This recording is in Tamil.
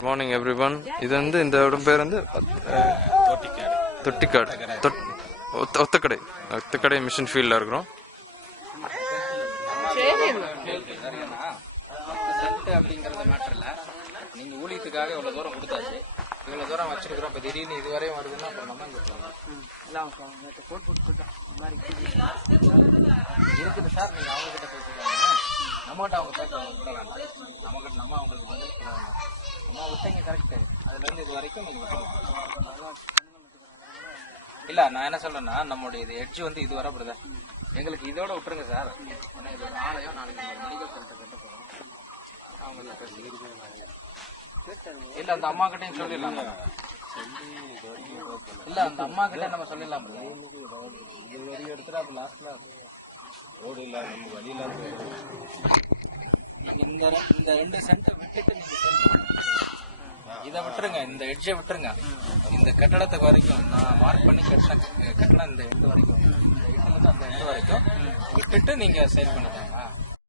Good morning everyone. இது வந்து இந்த இடம் பேர் வந்து தொட்டிக்காடு ஒத்தக்கடை மிஷின் ஃபீல்டில் இருக்கிறோம். அப்படிங்கறது மேட்டர்ல நீங்க ஊழியத்துக்காக இவ்வளவு தூரம் கொடுத்தாச்சு, இவ்வளவு தூரம் வச்சிருக்கிறோம். இப்ப திடீர்னு இதுவரையும் வருதுன்னா அப்புறம் நம்ம இருக்குது சார். நீங்க அவங்க கிட்ட பேசிக்கிறாங்க, நம்மகிட்ட அவங்க பேச நம்மகிட்ட நம்ம அவங்களுக்கு வந்து நம்ம விட்டீங்க கரெக்ட். அதுல இருந்து இது வரைக்கும் நீங்க இல்ல. நான் என்ன சொல்றேன்னா நம்மளுடைய இது எட்ஜ் வந்து இது வர பிரதர், எங்களுக்கு இதோட விட்டுருங்க சார். ஏன்னா இது நாளையோ நாளைக்கு மெடிக்கல் சென்டர் கட்ட போறோம். இல்ல அந்த அம்மா கிட்டையும் சொல்லிடலாம். இல்ல அந்த அம்மா கிட்ட நம்ம சொல்லிடலாம். இது வரையும் எடுத்துட்டு அப்ப லாஸ்ட்ல ரோடு இல்ல நம்ம வழி இல்லாம இந்த 2 சென்ட் விட்டுட்டு இதை விட்டுருங்க, இந்த எட்ஜை விட்டுருங்க. இந்த கட்டடத்துக்கு வரைக்கும் நான் மார்க் பண்ணி கட்டின கட்டணம் இந்த எண்டு வரைக்கும், இந்த எட்டுல இருந்து அந்த எண்டு வரைக்கும் விட்டுட்டு நீங்க சேல் பண்ணுங்க.